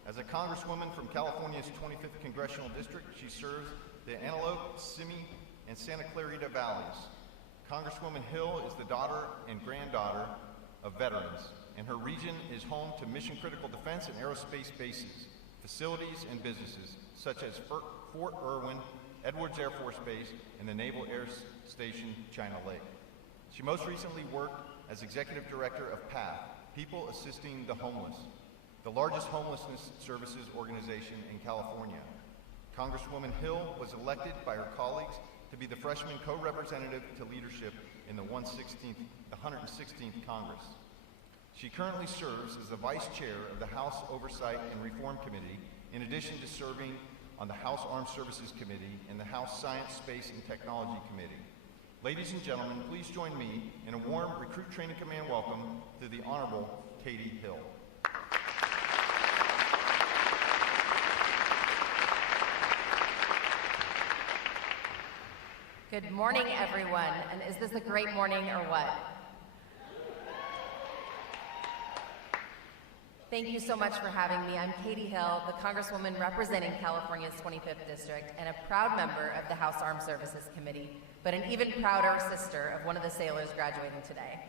As a Congresswoman from California's 25th Congressional District, she serves the Antelope, Simi, and Santa Clarita Valleys. Congresswoman Hill is the daughter and granddaughter of veterans, and her region is home to mission-critical defense and aerospace bases, facilities, and businesses, such as Fort Irwin, Edwards Air Force Base, and the Naval Air Station, China Lake. She most recently worked as Executive Director of PATH, People Assisting the Homeless, the largest homelessness services organization in California. Congresswoman Hill was elected by her colleagues to be the freshman co-representative to leadership in the 116th Congress. She currently serves as the Vice Chair of the House Oversight and Reform Committee, in addition to serving on the House Armed Services Committee and the House Science, Space, and Technology Committee. Ladies and gentlemen, please join me in a warm Recruit Training Command welcome to the Honorable Katie Hill. Good morning, everyone. And is this a great morning or what? Thank you so much for having me. I'm Katie Hill, the Congresswoman representing California's 25th District and a proud member of the House Armed Services Committee, but an even prouder sister of one of the sailors graduating today.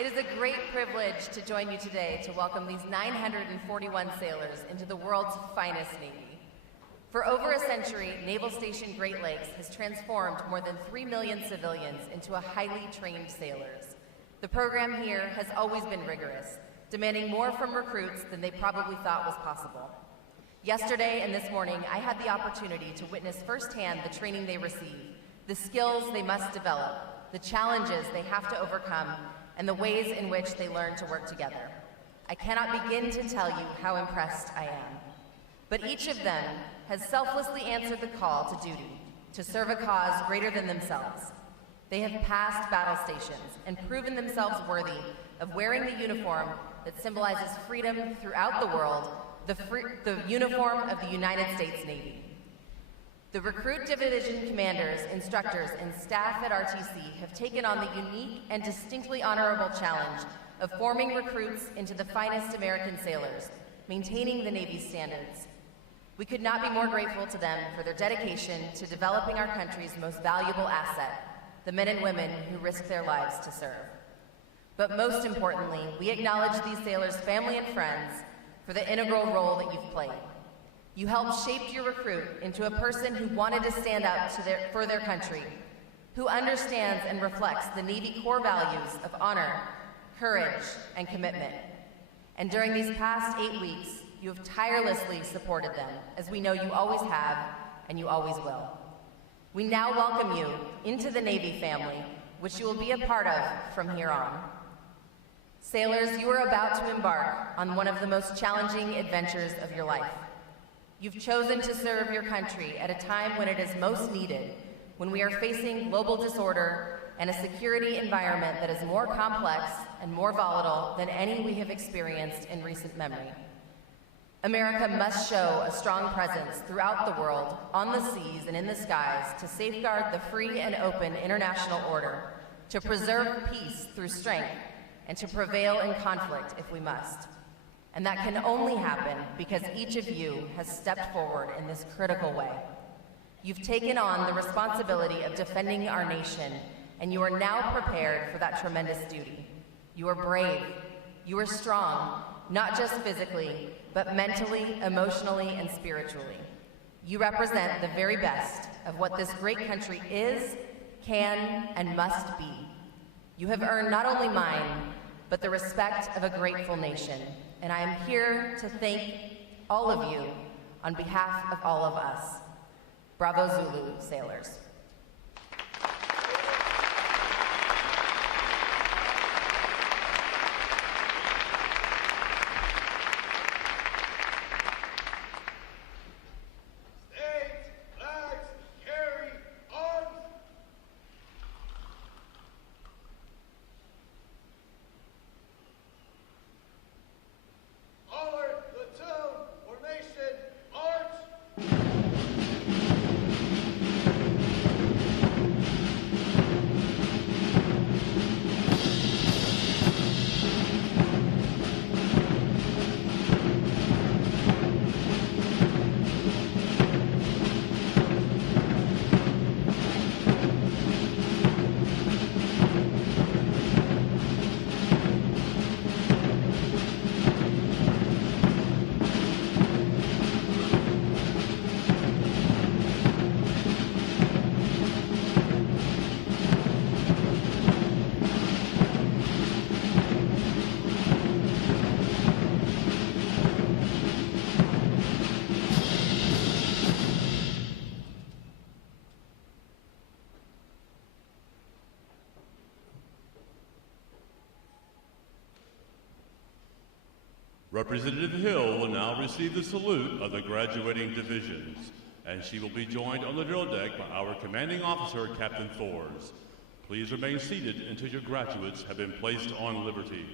It is a great privilege to join you today to welcome these 941 sailors into the world's finest Navy. For over a century, Naval Station Great Lakes has transformed more than 3 million civilians into a highly trained sailors. The program here has always been rigorous, demanding more from recruits than they probably thought was possible. Yesterday and this morning, I had the opportunity to witness firsthand the training they receive, the skills they must develop, the challenges they have to overcome, and the ways in which they learn to work together. I cannot begin to tell you how impressed I am. But each of them has selflessly answered the call to duty, to serve a cause greater than themselves. They have passed battle stations and proven themselves worthy of wearing the uniform that symbolizes freedom throughout the world, the uniform of the United States Navy. The Recruit Division commanders, instructors, and staff at RTC have taken on the unique and distinctly honorable challenge of forming recruits into the finest American sailors, maintaining the Navy's standards. We could not be more grateful to them for their dedication to developing our country's most valuable asset, the men and women who risk their lives to serve. But most importantly, we acknowledge these sailors' family and friends for the integral role that you've played. You helped shape your recruit into a person who wanted to stand up for their country, who understands and reflects the Navy core values of honor, courage, and commitment. And during these past 8 weeks, you have tirelessly supported them, as we know you always have and you always will. We now welcome you into the Navy family, which you will be a part of from here on. Sailors, you are about to embark on one of the most challenging adventures of your life. You've chosen to serve your country at a time when it is most needed, when we are facing global disorder and a security environment that is more complex and more volatile than any we have experienced in recent memory. America must show a strong presence throughout the world, on the seas and in the skies, to safeguard the free and open international order, to preserve peace through strength, and to prevail in conflict if we must. And that can only happen because each of you has stepped forward in this critical way. You've taken on the responsibility of defending our nation, and you are now prepared for that tremendous duty. You are brave, you are strong, not just physically, but mentally, emotionally, and spiritually. You represent the very best of what this great country is, can, and must be. You have earned not only mine, but the respect of a grateful nation. And I am here to thank all of you on behalf of all of us. Bravo Zulu, sailors. Representative Hill will now receive the salute of the graduating divisions, and she will be joined on the drill deck by our commanding officer, Captain Thors. Please remain seated until your graduates have been placed on liberty.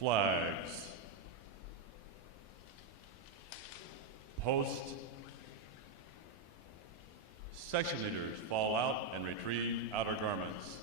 flags, post, section leaders fall out and retrieve outer garments.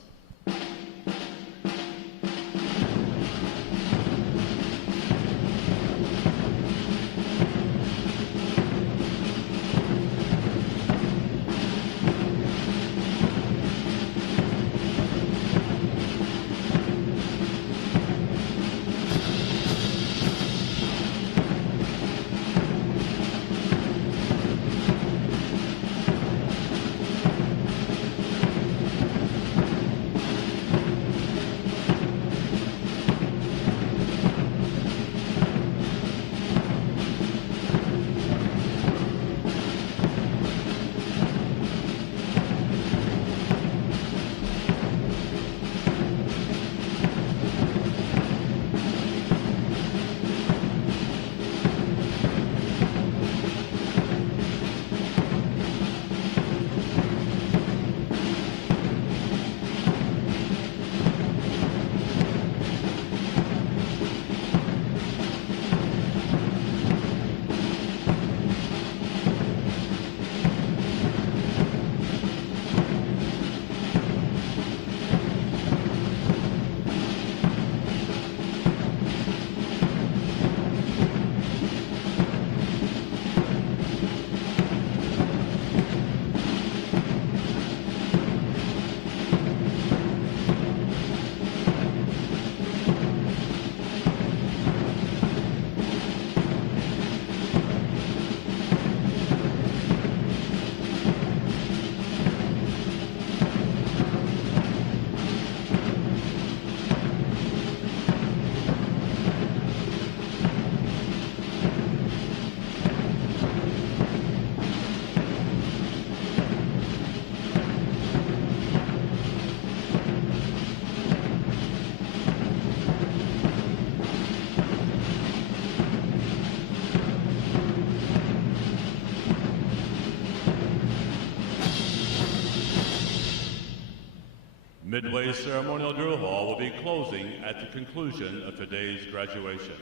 Midway Ceremonial Drill Hall will be closing at the conclusion of today's graduation.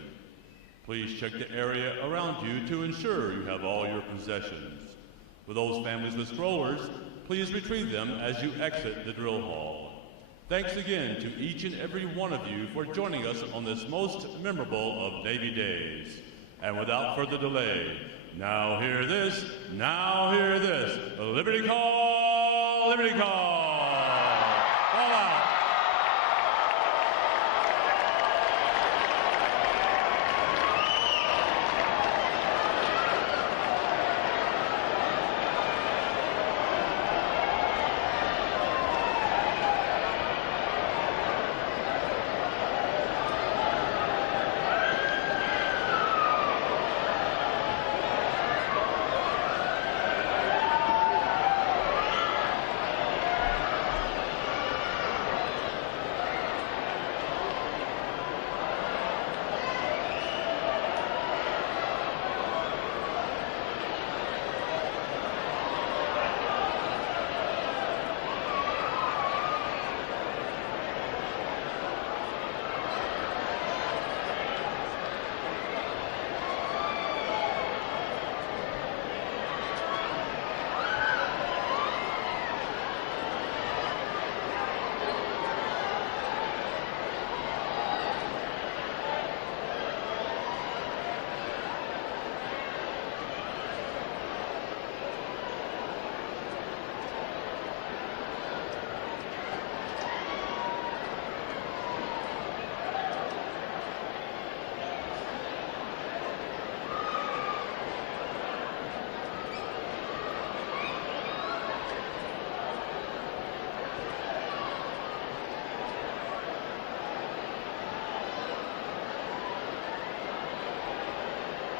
Please check the area around you to ensure you have all your possessions. For those families with strollers, please retrieve them as you exit the drill hall. Thanks again to each and every one of you for joining us on this most memorable of Navy days. And without further delay, now hear this, Liberty Call, Liberty Call!